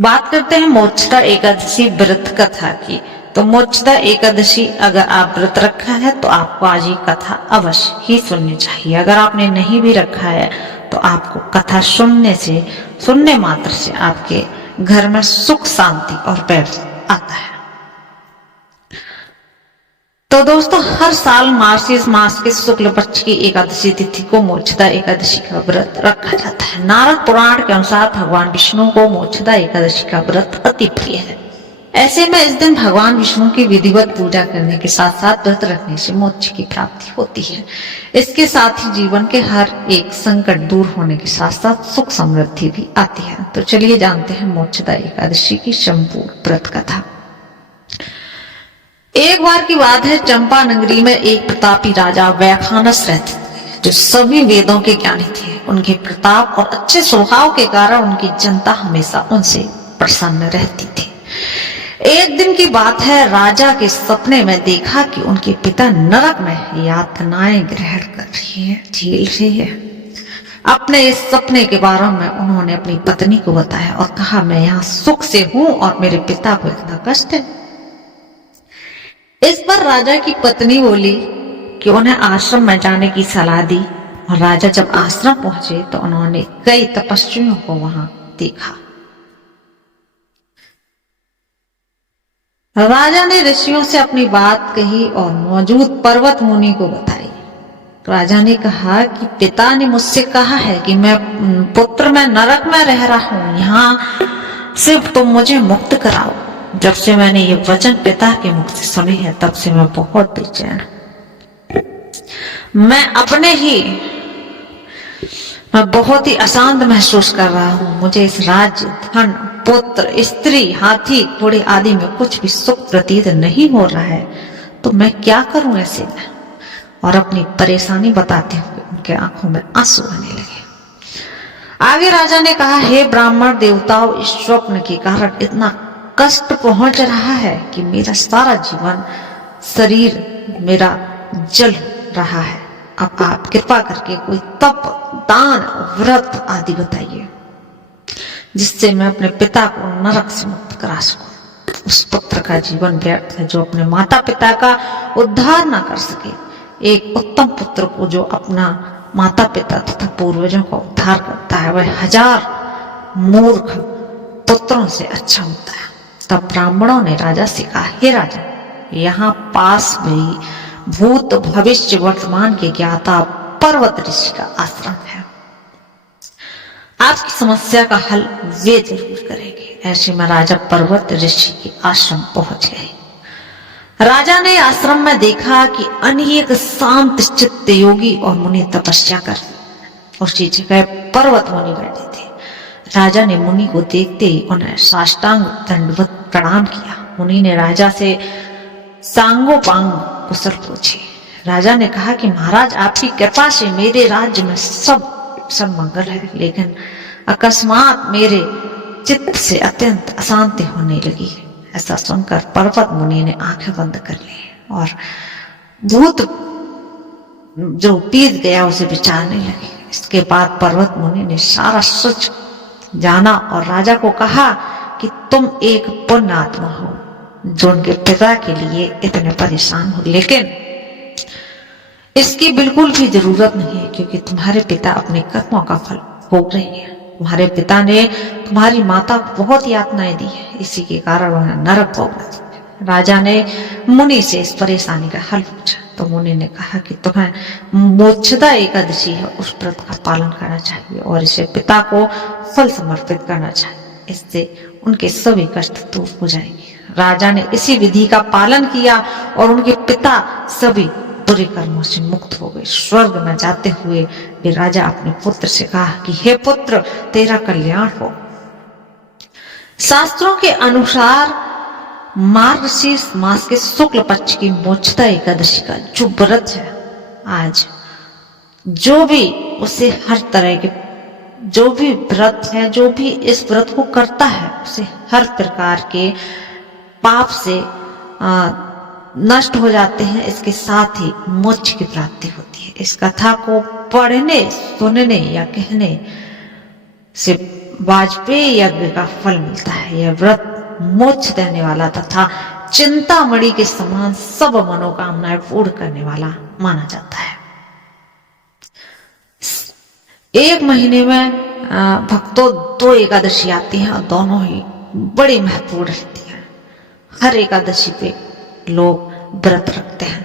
बात करते हैं मोक्षदा एकादशी व्रत कथा की। तो मोक्षदा एकादशी अगर आप व्रत रखा है तो आपको आज ये कथा अवश्य ही सुननी चाहिए। अगर आपने नहीं भी रखा है तो आपको कथा सुनने मात्र से आपके घर में सुख शांति और प्रेम आता है। तो दोस्तों, हर साल मार्गशीर्ष मास के शुक्ल पक्ष की एकादशी तिथि को मोक्षदा एकादशी का व्रत रखा जाता है। नारद पुराण के अनुसार भगवान विष्णु को मोक्षदा एकादशी का व्रत अति प्रिय है। ऐसे में इस दिन भगवान विष्णु की विधिवत पूजा करने के साथ साथ व्रत रखने से मोक्ष की प्राप्ति होती है। इसके साथ ही जीवन के हर एक संकट दूर होने के साथ साथ सुख समृद्धि भी आती है। तो चलिए जानते हैं मोक्षदा एकादशी की संपूर्ण व्रत कथा। एक बार की बात है, चंपा नगरी में एक प्रतापी राजा वैखानस रहते थे, जो सभी वेदों के ज्ञानी थे। उनके प्रताप और अच्छे स्वभाव के कारण उनकी जनता हमेशा उनसे प्रसन्न रहती थी। एक दिन की बात है, राजा के सपने में देखा कि उनके पिता नरक में यातनाएं ग्रहण कर रही है, झेल रही है। अपने इस सपने के बारे में उन्होंने अपनी पत्नी को बताया और कहा, मैं यहाँ सुख से हूँ और मेरे पिता को इतना कष्ट है। इस पर राजा की पत्नी बोली कि उन्हें आश्रम में जाने की सलाह दी। और राजा जब आश्रम पहुंचे तो उन्होंने कई तपस्वियों को वहां देखा। राजा ने ऋषियों से अपनी बात कही और मौजूद पर्वत मुनि को बताई। राजा ने कहा कि पिता ने मुझसे कहा है कि मैं नरक में रह रहा हूं, यहाँ सिर्फ तुम मुझे मुक्त कराओ। जब से मैंने ये वचन पिता के मुख से सुने हैं तब से मैं बहुत बेचैन हूं। मैं बहुत ही अशांत महसूस कर रहा हूँ। मुझे इस राज्य, धन, पुत्र, स्त्री, हाथी, घोड़े आदि में कुछ भी सुख प्रतीत नहीं हो रहा है। तो मैं क्या करूं ऐसे में? और अपनी परेशानी बताते हुए उनके आंखों में आंसू आने लगे। आगे राजा ने कहा, हे ब्राह्मण देवताओं, इस स्वप्न के कारण इतना कष्ट पहुंच रहा है कि मेरा सारा जीवन शरीर मेरा जल रहा है। अब आप कृपा करके कोई तप, दान, व्रत आदि बताइए जिससे मैं अपने पिता को नरक से मुक्त करा सकूं। उस पुत्र का जीवन व्यर्थ है जो अपने माता पिता का उद्धार ना कर सके। एक उत्तम पुत्र को जो अपना माता पिता तथा पूर्वजों का उद्धार करता है वह 1000 मूर्ख पुत्रों से अच्छा होता है। तब ब्राह्मणों ने राजा से कहा, हे राजा, यहाँ पास में भूत भविष्य वर्तमान के ज्ञाता पर्वत ऋषि का आश्रम है। आपकी समस्या का हल वे जरूर करेंगे। ऐसे में राजा पर्वत ऋषि के आश्रम पहुंच गए। राजा ने आश्रम में देखा कि अनेक शांत चित्त योगी और मुनि तपस्या कर उसी जगह पर्वत मुनि बैठे थे। राजा ने मुनि को देखते ही उन्हें साष्टांग दंडवत प्रणाम किया। मुनि ने राजा से सांगोपांग कुशल पूछे। राजा ने कहा कि महाराज, आपकी कृपा से मेरे राज्य में सब मंगल है, लेकिन अकस्मात मेरे चित्त से अत्यंत अशांति होने लगी। ऐसा सुनकर पर्वत मुनि ने आंखें बंद कर ली और भूत जो पीत गया उसे विचारने लगे। इसके बाद पर्वत मुनि ने सारा सच जाना और राजा को कहा कि तुम एक पुण्य आत्मा हो जो उनके पिता के लिए इतने परेशान हो, लेकिन इसकी बिल्कुल भी जरूरत नहीं है क्योंकि तुम्हारे पिता अपने कर्मों का फल भोग रहे हैं। तुम्हारे पिता ने तुम्हारी माता को बहुत यातनाएं दी है, इसी के कारण उन्हें नरक भोगना। राजा ने मुनि से इस परेशानी का हल पूछा तो मुनि ने कहा कि तुम्हें मोक्षदा एकादशी है उस व्रत का पालन करना चाहिए और इसे पिता को फल समर्पित करना चाहिए। इससे उनके सभी कष्ट दूर हो जाएंगे। राजा ने इसी विधि का पालन किया और उनके पिता सभी बुरे कर्मों से मुक्त हो गए। स्वर्ग में जाते हुए वे राजा अपने पुत्र से कहा कि हे पुत्र, तेरा कल्याण हो। शास्त्रों के अनुसार मार्गशीर्ष मास के शुक्ल पक्ष की मोक्षदा एकादशी का जो व्रत है, आज जो भी उसे हर तरह के जो भी व्रत है, जो भी इस व्रत को करता है उसे हर प्रकार के पाप से नष्ट हो जाते हैं। इसके साथ ही मोक्ष की प्राप्ति होती है। इस कथा को पढ़ने, सुनने या कहने से वाजपेयी यज्ञ का फल मिलता है। यह व्रत मोक्ष देने वाला तथा चिंतामणि के समान सब मनोकामनाएं पूर्ण करने वाला माना जाता है। एक महीने में भक्तों 2 एकादशी आती हैं और दोनों ही बड़ी महत्वपूर्ण रहती हैं। हर एकादशी पे लोग व्रत रखते हैं।